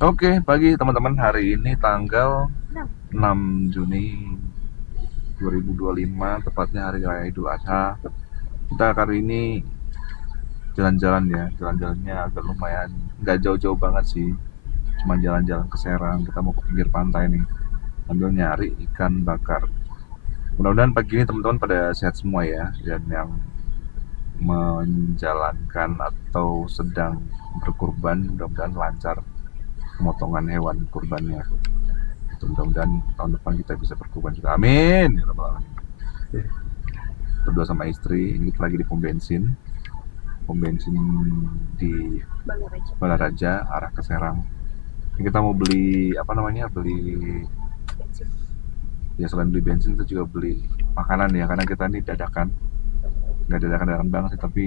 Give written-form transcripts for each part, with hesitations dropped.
Oke, pagi teman-teman. Hari ini tanggal 6 Juni 2025, tepatnya hari raya Idul Adha. Kita kali ini jalan-jalan ya. Jalan-jalannya agak lumayan, nggak jauh-jauh banget sih. Cuma jalan-jalan ke Serang. Kita mau ke pinggir pantai nih, sambil nyari ikan bakar. Mudah-mudahan pagi ini teman-teman pada sehat semua ya, dan yang menjalankan atau sedang berkurban mudah-mudahan lancar pemotongan hewan kurbannya. Mudah-mudahan tahun depan kita bisa berkurban juga, amin ya rabbal alamin. Berdua sama istri ini kita lagi di pom bensin di Balaraja arah ke Serang. Ini kita mau beli apa namanya, beli ya, selain beli bensin kita juga beli makanan ya, karena kita ini dadakan, nggak dadakan banget sih, tapi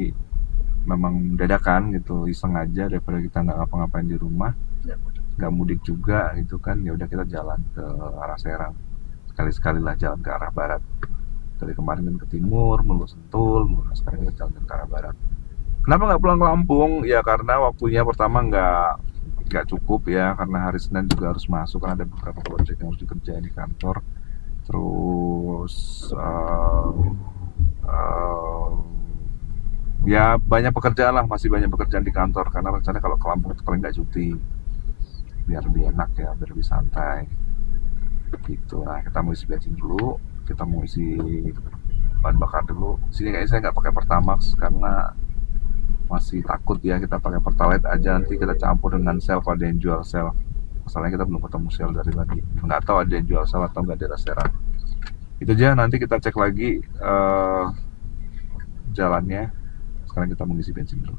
memang dadakan gitu, iseng aja daripada kita nggak ngapa-ngapain di rumah, nggak mudik juga gitu kan. Ya udah, kita jalan ke arah Serang, sekali-sekali lah jalan ke arah barat. Dari kemarin kan ke timur melulu Sentul, sekarang kita jalan ke arah barat. Kenapa nggak pulang ke Lampung? Ya karena waktunya pertama nggak cukup ya, karena hari Senin juga harus masuk, karena ada beberapa proyek yang harus dikerjain di kantor. Terus uh, ya banyak pekerjaan lah, masih banyak pekerjaan di kantor, karena rencana kalau ke Lampung itu paling nggak cuti, biar lebih enak ya, biar lebih santai gitu. Nah, kita mau isi bensin dulu, kita mau isi bahan bakar dulu. Sini kayaknya saya nggak pakai Pertamax karena masih takut ya. Kita pakai Pertalite aja, nanti kita campur dengan sel kalau ada yang jual sel. Masalahnya kita belum ketemu sel dari tadi, nggak tahu ada yang jual sel atau nggak di restoran. Itu aja, nanti kita cek lagi jalannya. Sekarang kita mengisi bensin dulu.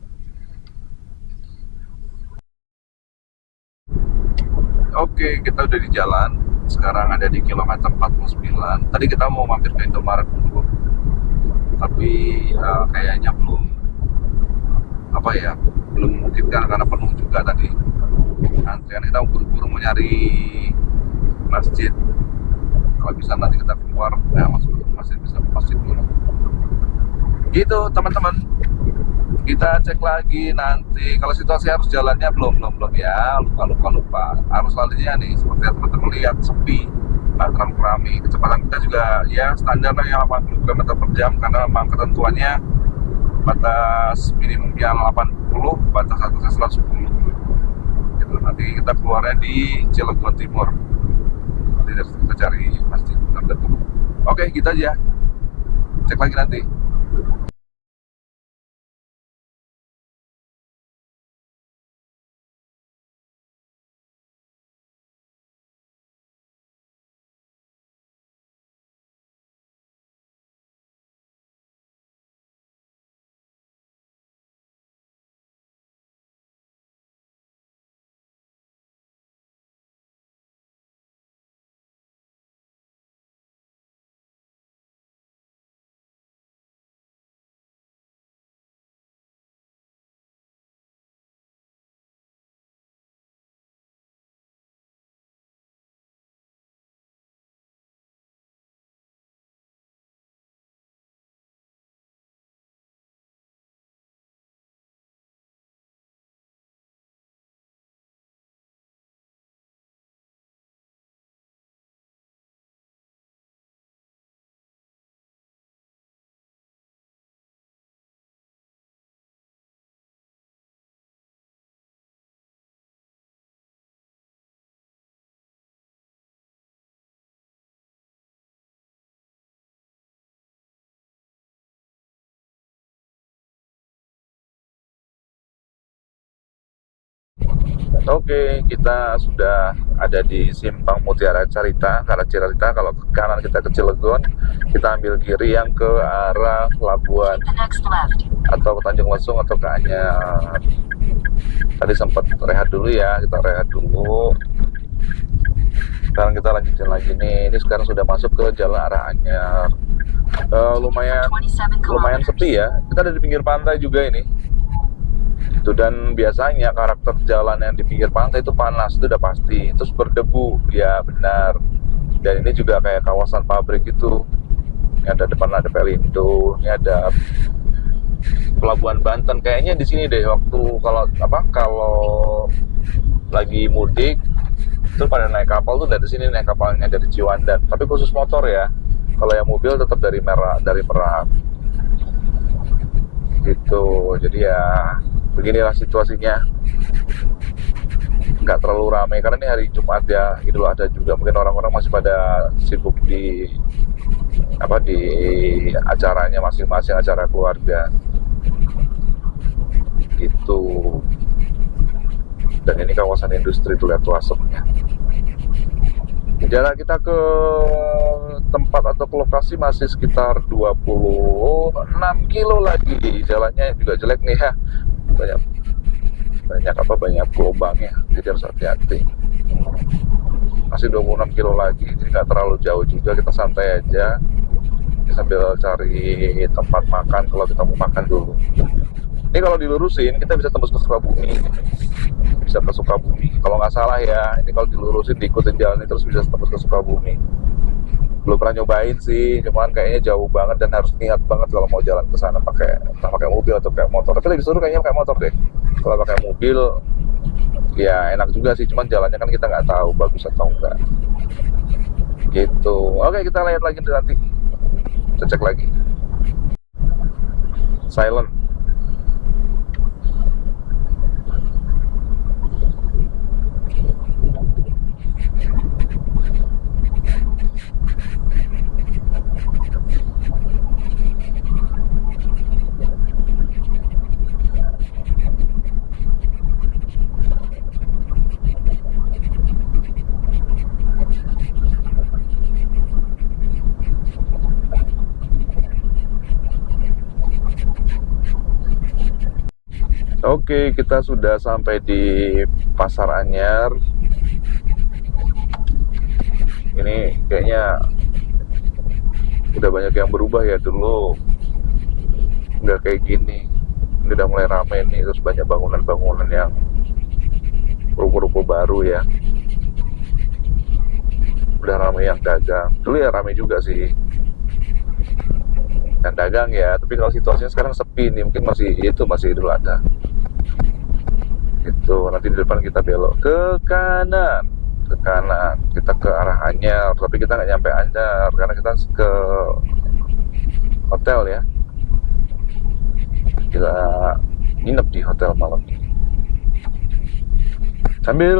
Oke, kita udah di jalan. Sekarang ada di kilometer 49. Tadi kita mau mampir ke Indomaret dulu, tapi kayaknya belum, apa ya, belum memungkinkan karena penuh juga tadi antrian. Kita buru-buru mau nyari masjid. Kalau bisa nanti kita keluar, ya masuk ke masjid, bisa ke masjid dulu. Gitu teman-teman. Kita cek lagi nanti. Kalau situasi harus jalannya belum ya, lupa arus lalunya nih, seperti yang teman-teman lihat, sepi, nggak terlalu ramai. Kecepatan kita juga ya standar lah ya, 80 km per jam, karena memang ketentuannya batas minimumnya 80, batas atasnya 110 gitu. Nanti kita keluarnya di Cilegon Timur, nanti dari situ kita cari masjid terdekat. Oke, kita aja cek lagi nanti. Oke, kita sudah ada di Simpang Mutiara Carita, karena Carita. Kalau ke kanan kita ke Cilegon, kita ambil kiri yang ke arah Labuan atau ke Tanjung Lesung atau ke Anyar. Tadi sempat rehat dulu ya, kita rehat dulu. Sekarang kita lanjutin lagi nih. Ini sekarang sudah masuk ke jalan arah Anyar. Lumayan sepi ya. Kita ada di pinggir pantai juga ini. Itu, dan biasanya karakter jalan yang di pinggir pantai itu panas, itu udah pasti, terus berdebu, ya benar. Dan ini juga kayak kawasan pabrik gitu. Ini ada depan, ada Pelindo, ini ada Pelabuhan Banten. Kayaknya di sini deh waktu kalau lagi mudik itu pada naik kapal tuh dari sini, naik kapalnya dari Ciwandan, tapi khusus motor ya. Kalau yang mobil tetap dari Merak gitu. Jadi ya beginilah situasinya, nggak terlalu ramai karena ini hari Jumat ya, Idul Adha juga, mungkin orang-orang masih pada sibuk di di acaranya masing-masing, acara keluarga gitu. Dan ini kawasan industri tuh, lihat tuh asapnya. Jalan kita ke tempat atau ke lokasi masih sekitar 26 kilo lagi. Jalannya juga jelek nih ya, banyak banyak gelombangnya, jadi harus hati-hati. Masih 26 kilo lagi, jadi nggak terlalu jauh juga, kita santai aja sambil cari tempat makan kalau kita mau makan dulu. Ini kalau dilurusin kita bisa tembus ke Sukabumi, kalau nggak salah ya. Ini kalau dilurusin, diikutin jalan ini terus bisa tembus ke Sukabumi. Belum pernah nyobain sih, cuman kayaknya jauh banget dan harus niat banget kalau mau jalan ke sana pakai mobil atau pakai motor. Tapi lebih seru kayaknya pakai motor deh. Kalau pakai mobil ya enak juga sih, cuman jalannya kan kita nggak tahu bagus atau enggak gitu. Oke, kita lihat lagi nanti, kita cek lagi. Silent. Oke, kita sudah sampai di Pasar Anyar. Ini kayaknya udah banyak yang berubah ya, dulu nggak kayak gini. Ini udah mulai ramai nih, terus banyak bangunan-bangunan yang ruko-ruko baru ya. Udah ramai yang dagang. Dulu ya ramai juga sih yang dagang ya, tapi kalau situasinya sekarang sepi nih, mungkin masih Idul Adha. Itu nanti di depan kita belok ke kanan, kita ke arah Anyar, tapi kita nggak nyampe Anyar karena kita ke hotel ya. Kita nginep di hotel malam ini sambil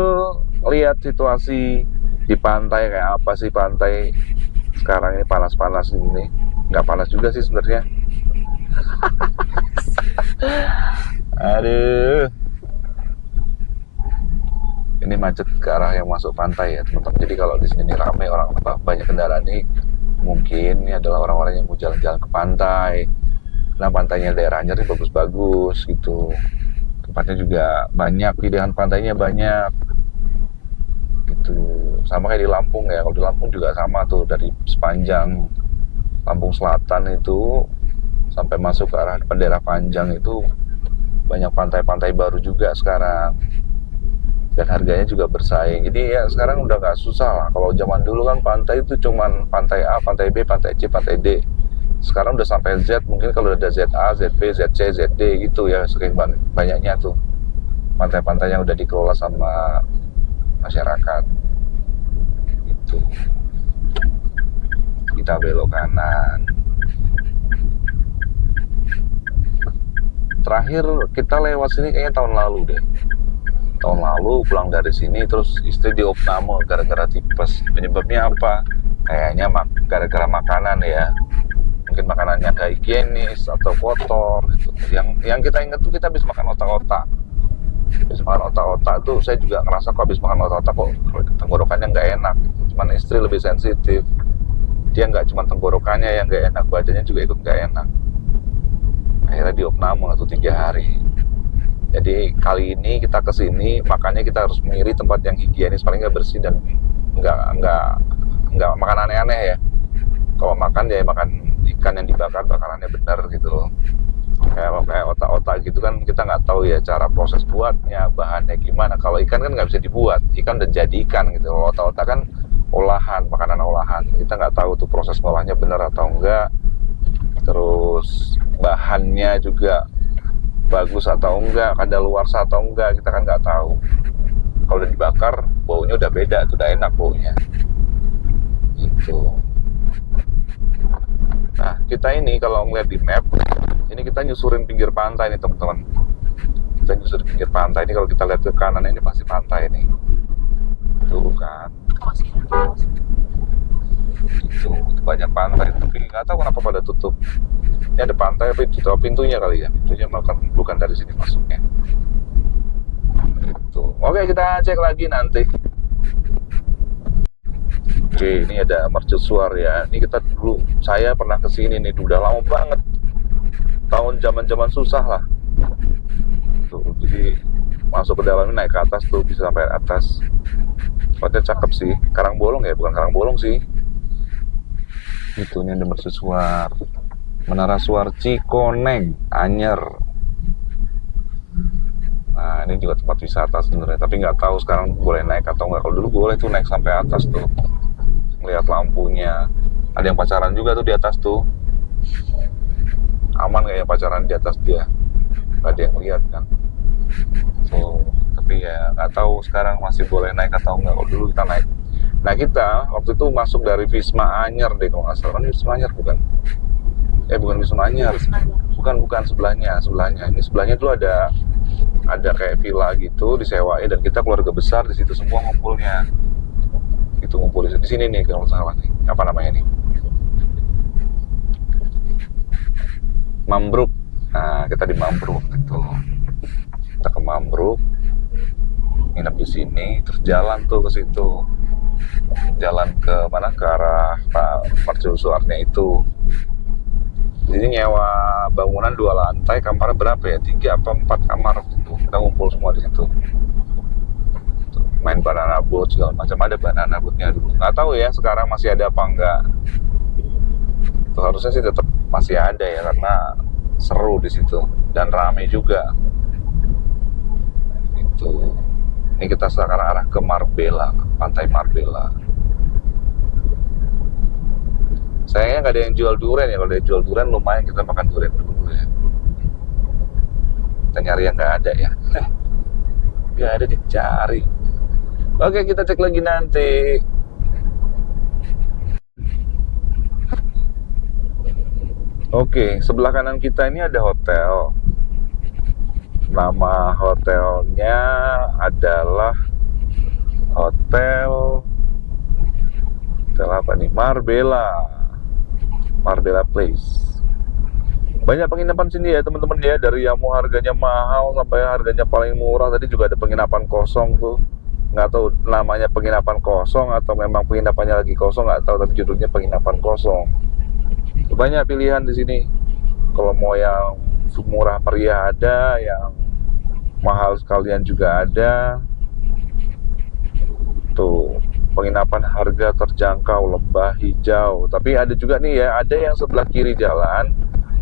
lihat situasi di pantai. Kayak apa sih pantai sekarang ini, panas-panas ini. Nggak panas juga sih sebenarnya. Aduh, ini macet ke arah yang masuk pantai ya teman-teman. Jadi kalau di sini ramai orang, banyak kendaraan nih, mungkin ini adalah orang-orang yang mau jalan-jalan ke pantai. Nah, pantainya daerah Anyer ini bagus-bagus gitu. Tempatnya juga banyak, pilihan pantainya banyak gitu. Sama kayak di Lampung ya. Kalau di Lampung juga sama tuh, dari sepanjang Lampung Selatan itu sampai masuk ke arah Daerah Panjang itu banyak pantai-pantai baru juga sekarang. Dan harganya juga bersaing. Jadi ya sekarang udah gak susah lah. Kalau zaman dulu kan pantai itu cuman pantai A, pantai B, pantai C, pantai D. Sekarang udah sampai Z. Mungkin kalau ada ZA, ZB, ZC, ZD gitu ya, sering banyaknya tuh pantai-pantai yang udah dikelola sama masyarakat gitu. Kita belok kanan. Terakhir kita lewat sini kayaknya tahun lalu deh. Tahun lalu pulang dari sini, terus istri diopname gara-gara tipes. Penyebabnya apa? Kayaknya gara-gara makanan ya. Mungkin makanannya gak higienis atau kotor gitu. Yang kita ingat tuh kita habis makan otak-otak. Habis makan otak-otak tuh saya juga ngerasa kok habis makan otak-otak kok tenggorokannya nggak enak. Cuman istri lebih sensitif. Dia nggak cuma tenggorokannya yang nggak enak, badannya juga ikut nggak enak. Akhirnya diopname tuh 3 hari. Jadi kali ini kita kesini, makanya kita harus memilih tempat yang higienis, paling nggak bersih dan nggak makan aneh-aneh ya. Kalau makan ya makan ikan yang dibakar, bakarannya benar gitu loh. Kayak otak-otak gitu kan kita nggak tahu ya cara proses buatnya, bahannya gimana. Kalau ikan kan nggak bisa dibuat, ikan udah jadi ikan gitu. Kalau otak-otak kan olahan, makanan olahan. Kita nggak tahu tuh proses ngolahnya benar atau enggak. Terus bahannya juga bagus atau enggak, kadaluarsa atau enggak, kita kan nggak tahu. Kalau udah dibakar, baunya udah beda, udah enak baunya. Gitu. Nah, kita ini kalau ngeliat di map, ini kita nyusurin pinggir pantai nih teman-teman. Kita nyusurin pinggir pantai ini, kalau kita lihat ke kanan ini pasti pantai nih. Tuh kan. Itu banyak pantai, tapi nggak tahu kenapa pada tutup. Ini ada pantai tapi tutup pintunya kali ya. Pintunya bukan dari sini masuknya. Gitu. Oke, kita cek lagi nanti. Oke, ini ada mercusuar ya. Ini kita dulu, saya pernah kesini nih, udah lama banget. Tahun zaman susah lah. Tuh, jadi masuk ke dalam ini naik ke atas tuh, bisa sampai atas. Tempatnya cakep sih. Karangbolong ya, bukan Karangbolong sih. Itu ini ada mercusuar. Menara Suar Cikoneng, Anyer. Nah, ini juga tempat wisata sebenarnya, tapi nggak tahu sekarang boleh naik atau nggak. Kalau dulu boleh tuh naik sampai atas tuh. Lihat lampunya, ada yang pacaran juga tuh di atas tuh. Aman kayaknya pacaran di atas dia, nggak ada yang lihat kan. So, tapi ya nggak tahu sekarang masih boleh naik atau nggak. Kalau dulu kita naik. Nah, kita waktu itu masuk dari Wisma Anyer deh kalau nggak salah. Kan Wisma Anyer bukan? Bukan Wisma Anyer, bukan sebelahnya. Ini sebelahnya tuh ada kayak villa gitu disewain, dan kita keluarga besar di situ semua ngumpulnya. Itu ngumpul di sini nih kalau salah nih. Apa namanya nih? Mambruk. Nah, kita di Mambruk itu. Kita ke Mambruk, nginep di sini, terus jalan tuh ke situ. Jalan ke mana? Ke arah Pak mercusuarnya itu. Jadi nyewa bangunan 2 lantai, kamarnya berapa ya? 3 apa 4 kamar gitu. Kita ngumpul semua di situ. Main banana boat segala macam, ada banana boatnya dulu. Nggak tahu ya sekarang masih ada apa enggak. Itu harusnya sih tetap masih ada ya, karena seru di situ dan rame juga. Itu. Ini kita sekarang arah ke Marbella, ke pantai Marbella. Sayangnya nggak ada yang jual durian ya. Kalau ada yang jual durian lumayan kita makan durian dulu ya. Kita nyari yang nggak ada ya. Nggak ada dicari. Oke, kita cek lagi nanti. Oke, sebelah kanan kita ini ada hotel. Nama hotelnya adalah Hotel apa nih? Marbella Place. Banyak penginapan sini ya teman-teman ya, dari yang mau harganya mahal sampai harganya paling murah. Tadi juga ada penginapan kosong tuh. Nggak tahu namanya penginapan kosong atau memang penginapannya lagi kosong, nggak tahu, tapi judulnya penginapan kosong. Banyak pilihan di sini. Kalau mau yang murah meriah ada, yang mahal sekalian juga ada. Tuh, penginapan harga terjangkau, lembah hijau. Tapi ada juga nih ya, ada yang sebelah kiri jalan,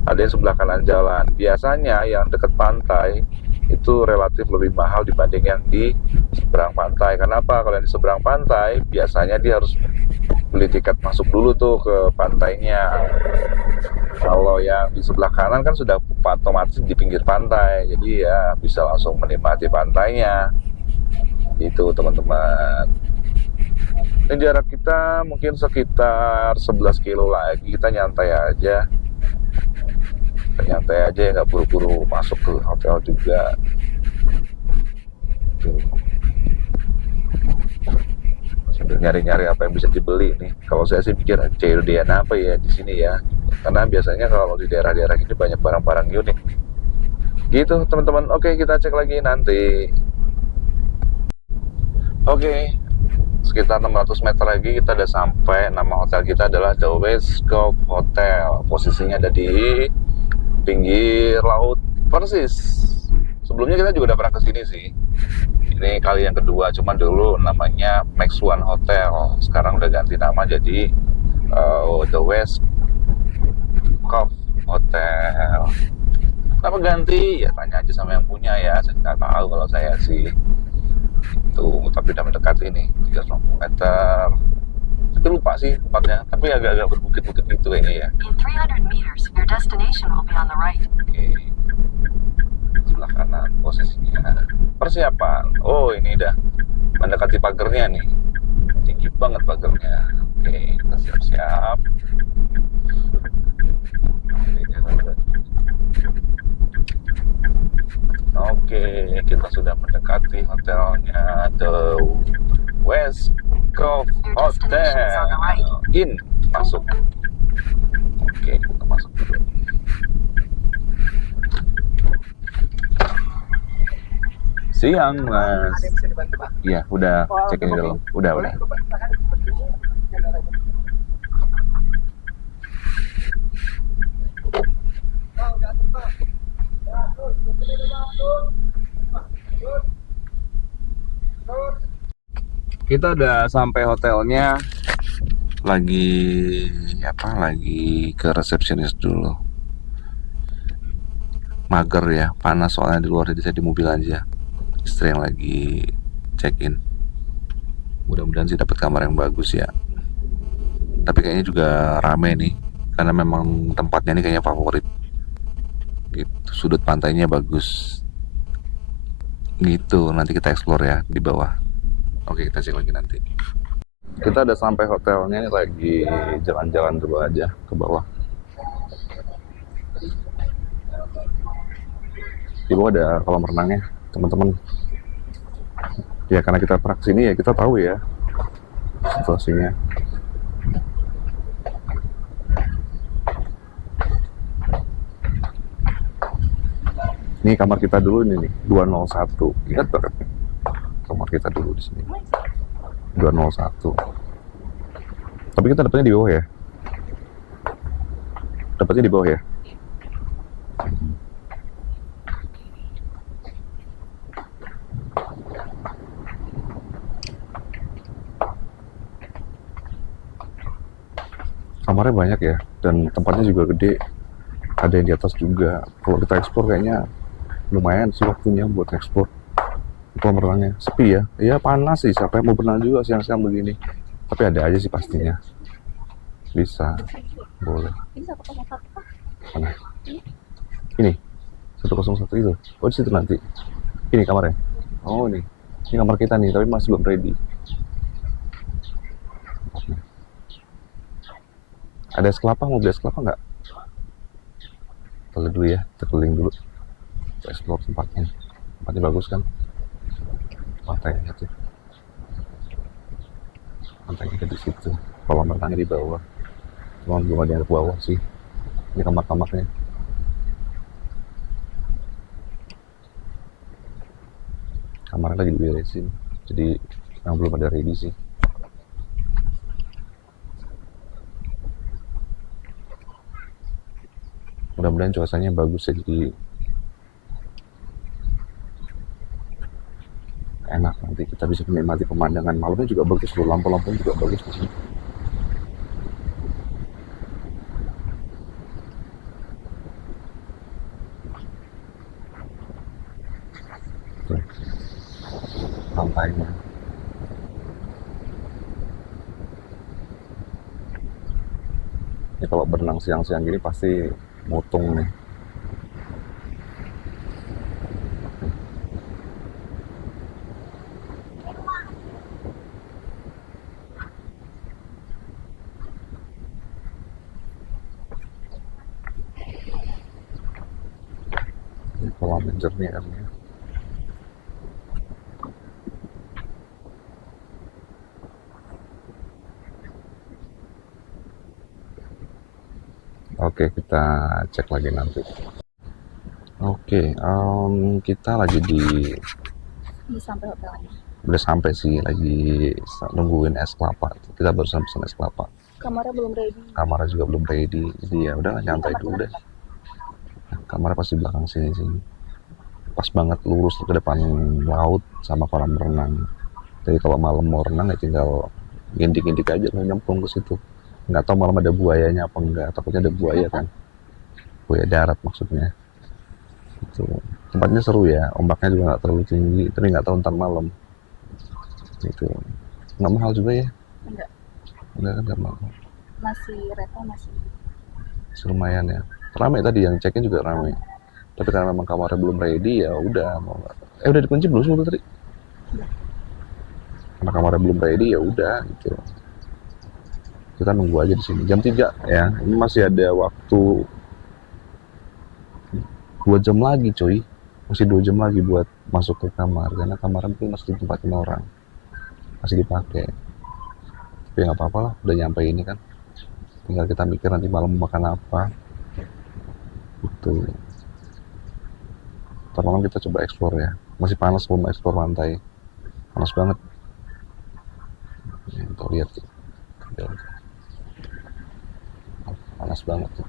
ada yang sebelah kanan jalan. Biasanya yang dekat pantai itu relatif lebih mahal dibanding yang di seberang pantai. Kenapa? Kalau yang di seberang pantai biasanya dia harus beli tiket masuk dulu tuh ke pantainya. Kalau yang di sebelah kanan kan sudah otomatis di pinggir pantai, jadi ya bisa langsung menikmati pantainya. Itu teman-teman. Ini jarak kita mungkin sekitar 11 kilo lagi. Kita nyantai aja. Ya, nggak buru-buru masuk ke hotel juga. Tuh. Sambil nyari-nyari apa yang bisa dibeli nih. Kalau saya sih pikir COD-an apa ya di sini ya. Karena biasanya kalau di daerah-daerah ini banyak barang-barang unik. Gitu teman-teman. Oke, kita cek lagi nanti. Oke, sekitar 600 meter lagi kita udah sampai. Nama hotel kita adalah The West Cove Hotel. Posisinya ada di pinggir laut persis. Sebelumnya kita juga udah pernah kesini sih. Ini kali yang kedua, cuma dulu namanya Max One Hotel. Sekarang udah ganti nama jadi The West Cove Hotel. Kenapa ganti? Ya tanya aja sama yang punya ya. Saya nggak tahu kalau saya sih. Tuh, tapi udah mendekati nih 350 meter. Tapi lupa sih tempatnya, tapi agak-agak berbukit-bukit gitu kayaknya ya. In 300 meters, your destination will be on the right. Oke. Sebelah kanan posisinya. Persiapan. Oh, ini dah. mendekati pagernya nih. Tinggi banget pagernya. Oke, kita siap-siap. Oke, kita sudah mendekati hotelnya, The West Cove Hotel. In, masuk. Oke, kita masuk dulu. Siang, Mas. Ada yang bisa dibantu, Pak? Iya, udah Oh, cek in di udah dalam. Udah. Boleh, Bapak, silakan. Kita udah sampai hotelnya. Lagi ke resepsionis dulu. Mager ya, panas soalnya di luar, jadi saya di mobil aja. Istri yang lagi check in. Mudah-mudahan sih dapat kamar yang bagus ya. Tapi kayaknya juga rame nih, karena memang tempatnya ini kayaknya favorit. Gitu, sudut pantainya bagus. Gitu, nanti kita explore ya di bawah. Oke, kita cek lagi nanti. Kita udah sampai hotelnya, ini lagi jalan-jalan dulu aja ke bawah. Di bawah ada kolam renangnya, teman-teman. Ya karena kita pernah kesini ya, kita tahu ya situasinya. Ini kamar kita dulu ini nih, 201. Ingat banget nih. Kamar kita dulu di sini. 201. Tapi kita dapatnya di bawah ya. Dapatnya di bawah ya. Kamarnya banyak ya, dan tempatnya juga gede. Ada yang di atas juga. Kalau kita eksplor kayaknya lumayan sih waktunya buat eksplor. Kolam renangnya sepi ya. Iya panas sih, siapa yang mau berenang juga siang-siang begini. Tapi ada aja sih pastinya. Bisa, boleh. Ini 101. Mana? Ini 101 itu. Oh di situ nanti. Ini kamarnya. Oh nih. Ini kamar kita nih, tapi masih belum ready. Ada es kelapa, mau beli es kelapa nggak? Kita lihat dulu ya, kita keliling dulu. Kita explore tempatnya. Tempatnya bagus kan? Pantainya tuh. Pantainya di situ. Kolam renangnya di bawah. Cuma belum ada yang ke bawah sih. Ini kamar-kamarnya. Kamarnya lagi diberesin. Jadi yang belum ada ready sih. Mudah-mudahan cuacanya bagus ya, jadi enak, nanti kita bisa menikmati pemandangan. Malamnya juga bagus loh, lampu-lampunya juga bagus di sini. Tuh, pantainya. Ini kalau berenang siang-siang gini pasti mutung nih. Ini kolam yang jernih airnya. Oke, kita cek lagi nanti. Oke, kita lagi Ini sampai hotelnya. udah sampai sih, lagi nungguin es kelapa. Kita baru pesan es kelapa. Kamarnya belum ready. Kamarnya juga belum ready, jadi ya udah nyantai dulu deh. Kamarnya pasti belakang sini sih. Pas banget lurus ke depan laut sama kolam renang. Jadi kalau malam mau renang ya tinggal gindik-gindik aja lah, nyemplung ke situ. Nggak tahu malam ada buayanya apa enggak, takutnya ada buaya kan. Buaya darat maksudnya. Itu tempatnya seru ya, ombaknya juga nggak terlalu tinggi, tapi nggak tahu ntar malam. Itu nggak mahal juga ya? Enggak. Enggak kan, nggak mahal. Masih reta masih. Lumayan ya. Ramai tadi yang check-in juga ramai. Tapi karena memang kamarnya belum ready ya udah mau nggak. Udah dikunci belum sebetulnya tadi? karena kamarnya belum ready ya udah gitu. Kita nunggu aja di sini jam 3 ya. Ini masih ada waktu 2 jam lagi coy. Masih 2 jam lagi buat masuk ke kamar karena kamar itu masih ditempatin orang. Masih dipakai. Tapi nggak apa-apa lah, udah nyampe ini kan. Tinggal kita mikir nanti malam mau makan apa. Gitu. Ntar malam kita coba explore ya. Masih panas belum explore pantai. Panas banget. Ya, kita lihat tuh. Panas banget tuh.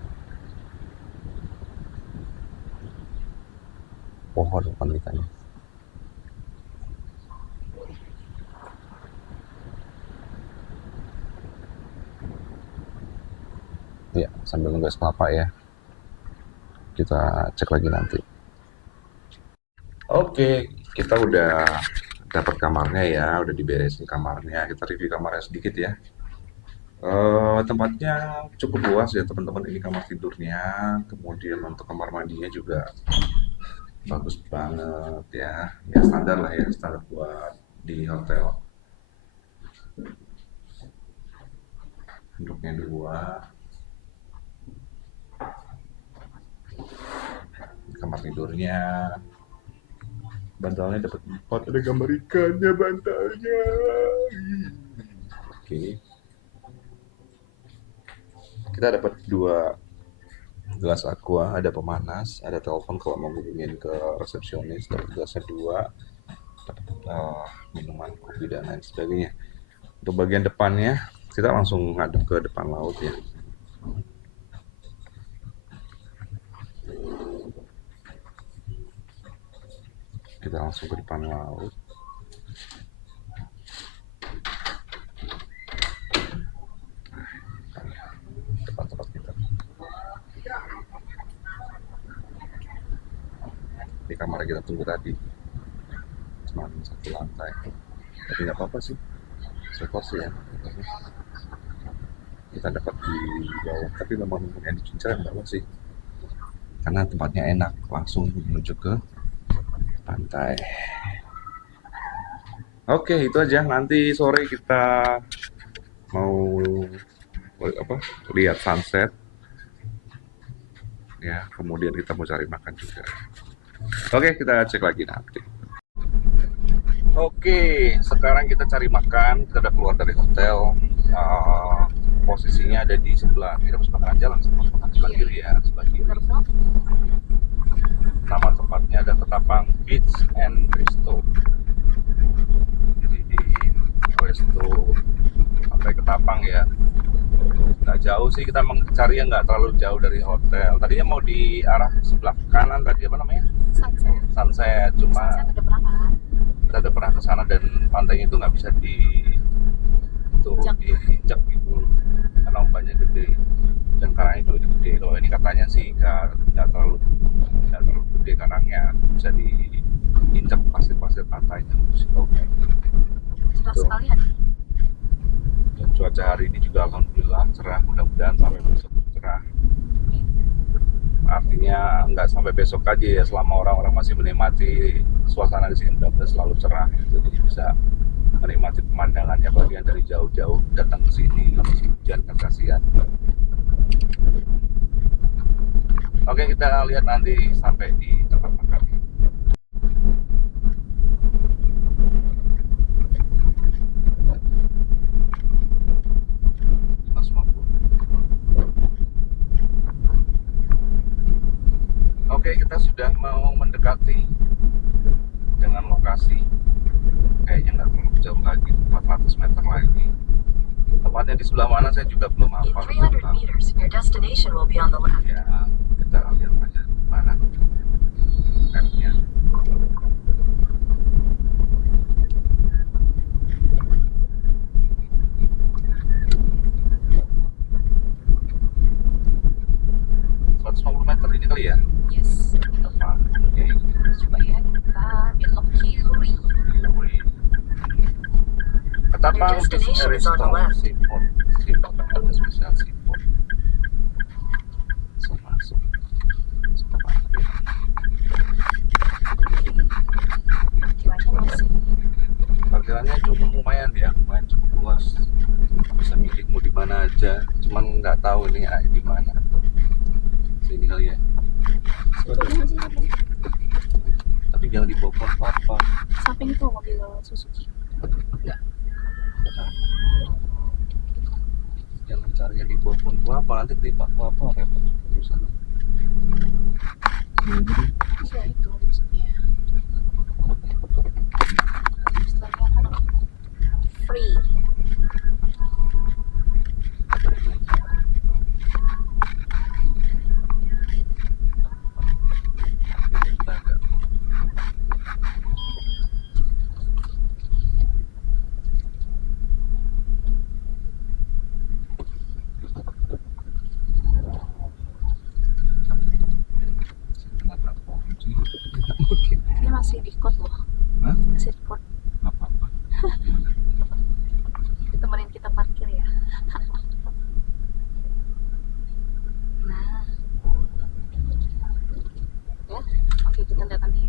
Pohon depan kita nih. Ya, sambil nunggu es kelapa ya. Kita cek lagi nanti. Oke, kita udah dapat kamarnya ya, udah diberesin kamarnya. Kita review kamarnya sedikit ya. Tempatnya cukup luas ya teman-teman. Ini kamar tidurnya, kemudian untuk kamar mandinya juga bagus banget ya. Ya standar lah ya, standar buat di hotel. Bentuknya 2. Kamar tidurnya, bantalnya dapat 4, ada gambar ikannya bantalnya. Oke. Kita dapat 2 gelas aqua, ada pemanas, ada telepon kalau mau hubungin ke resepsionis, dapat gelasnya 2, dapat minuman kopi dan lain sebagainya. Untuk bagian depannya kita langsung ngadep ke depan laut ya. Kita langsung ke depan laut. Tempat-tempat kita. Di kamar kita tunggu tadi. Cuma 1 lantai. Tapi nggak apa-apa sih. Sekos ya. Kita dapat di bawah. Tapi memang yang dicincar bawah sih. Karena tempatnya enak. Langsung menuju ke pantai. Oke, itu aja. Nanti sore kita mau lihat sunset ya, kemudian kita mau cari makan juga. Oke, kita cek lagi nanti. Oke, sekarang kita cari makan. Kita udah keluar dari hotel. Posisinya ada di sebelah, kita harus makan jalan sebelah kiri ya, sebelah kiri. Nama tempatnya ada Ketapang Beach and Resto. Jadi di Resto sampai Ketapang ya. Nggak jauh sih, kita mencari yang nggak terlalu jauh dari hotel. Tadinya mau di arah sebelah kanan tadi, apa namanya? Sunset. Cuma kita udah pernah ke sana dan pantainya itu nggak bisa diinjak gitu karena ombaknya gede dan karangnya juga gede. Kalau ini katanya sih nggak terlalu gede karangnya, bisa diinjak pasir-pasir pantainya. Cerah sekali ya. Dan cuaca hari ini juga alhamdulillah cerah, mudah-mudahan sampai besok cerah. Artinya nggak sampai besok aja ya, selama orang-orang masih menikmati suasana di sini mudah-mudahan selalu cerah gitu. Jadi bisa menikmati pemandangannya, bagian dari jauh-jauh datang ke sini habis hujan kan kasihan. Oke, kita lihat nanti sampai di tempat makan. Oke, kita sudah mau mendekati dengan lokasi. Kayaknya nggak terlalu jauh lagi, 400 meter lagi. Tempatnya di sebelah mana saya juga belum In hafal. 300 meters, your destination will be on the left. Ya, kita lihat aja mana mapnya. Meter ini kali ya. Yes. Depan. Oke. Supaya kita belok kiri. Ketapang Your destination is on the left. Seaport. Ada spesial seaport. Masuk. Cuaca masih Parkirannya cukup lumayan ini di mana? Sini kali ya. Jangan sih, samping. Tapi jangan dibawa apa-apa. Samping itu mobil Suzuki. Enggak. Jangan carinya di bawah pohon kelapa, nanti ketimpa kelapa repot urusan. Iya itu maksudnya. Setelahnya kan free. Ini masih record loh. Hah? Masih record. Nggak apa-apa. Temenin kita parkir ya. Nah. Ya, oke kita lihat nanti.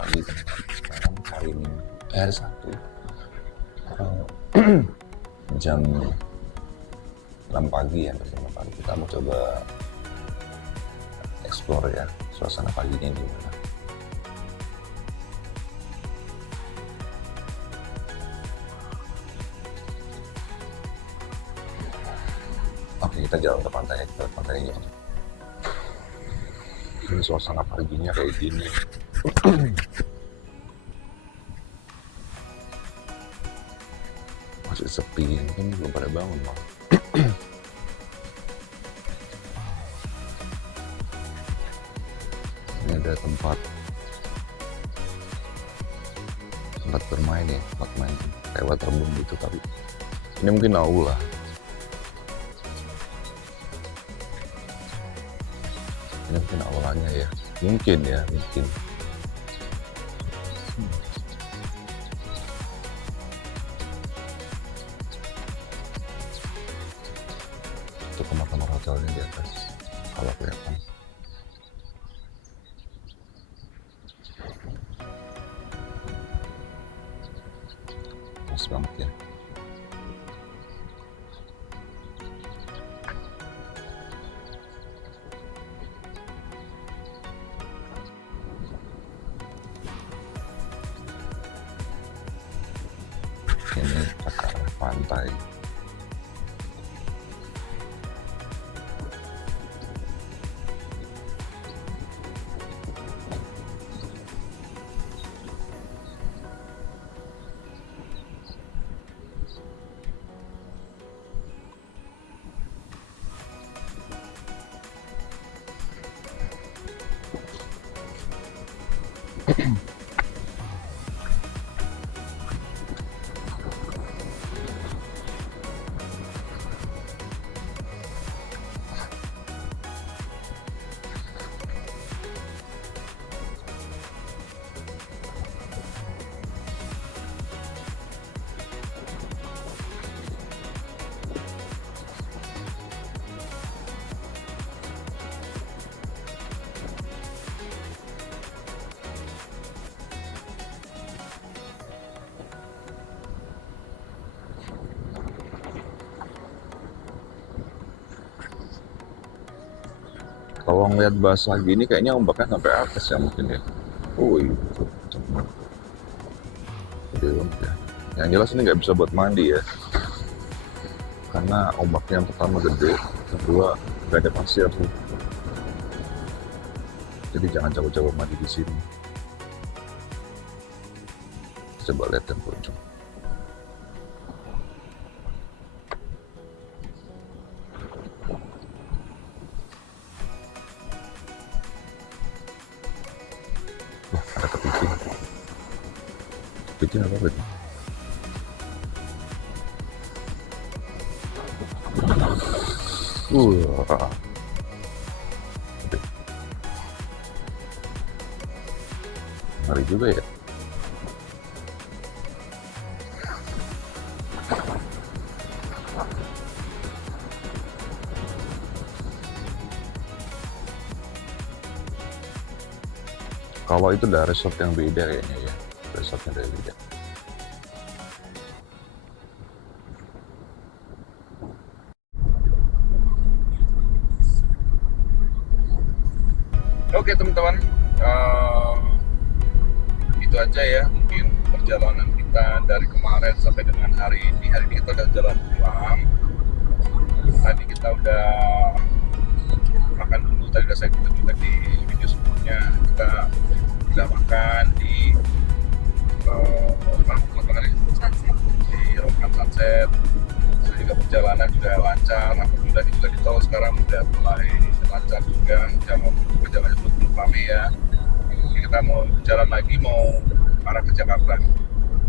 Pagi sekarang hari ini hari Sabtu jam 6 pagi ya, jam 6 pagi kita mau coba explore ya suasana paginya gimana. Oke, kita jalan ke pantai, kita ke pantainya. Ini suasana paginya kayak gini. Masih sepi, ini kan belum pada bangun loh. Ini ada tempat bermain ya, tempat main kayak waterboom gitu, tapi ini mungkin aula. Ini mungkin aulanya ya, mungkin. Itu kamar-kamar hotelnya di atas kalau kelihatan. Pas banget ya. Ini ke arah pantai. Kalau ngeliat basah gini kayaknya ombaknya sampai atas ya mungkin ya. Wih, cepet. Gede banget ya. Yang jelas ini nggak bisa buat mandi ya. Karena ombaknya yang pertama gede, kedua nggak ada pasir tuh. Jadi jangan coba-coba mandi di sini. Coba lihat yang pojok. Wah, ada kepiting. Kepiting apa itu? Wah. Ngeri juga ya. Kalau itu udah resort yang beda kayaknya ya. Resortnya dari beda. Oke teman-teman, itu aja ya mungkin perjalanan kita dari kemarin sampai dengan hari ini. Hari ini kita udah jalan pulang. Tadi kita udah makan dulu, tadi udah saya kutip juga di video sebelumnya. Kita udah makan di di Rokan Sunset. Saya juga perjalanan juga lancar. Alhamdulillah juga di tol sekarang udah mulai lancar juga. Jalannya belum rame ya. Jadi kita mau jalan lagi, mau arah ke Jakarta.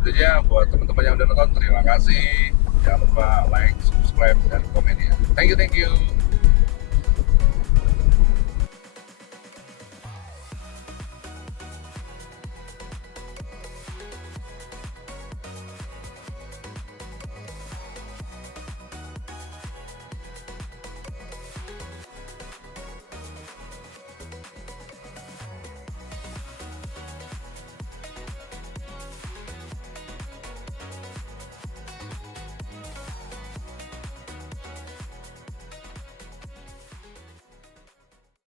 Itu aja buat teman-teman yang udah nonton. Terima kasih. Jangan lupa like, subscribe, dan komen ya. Thank you.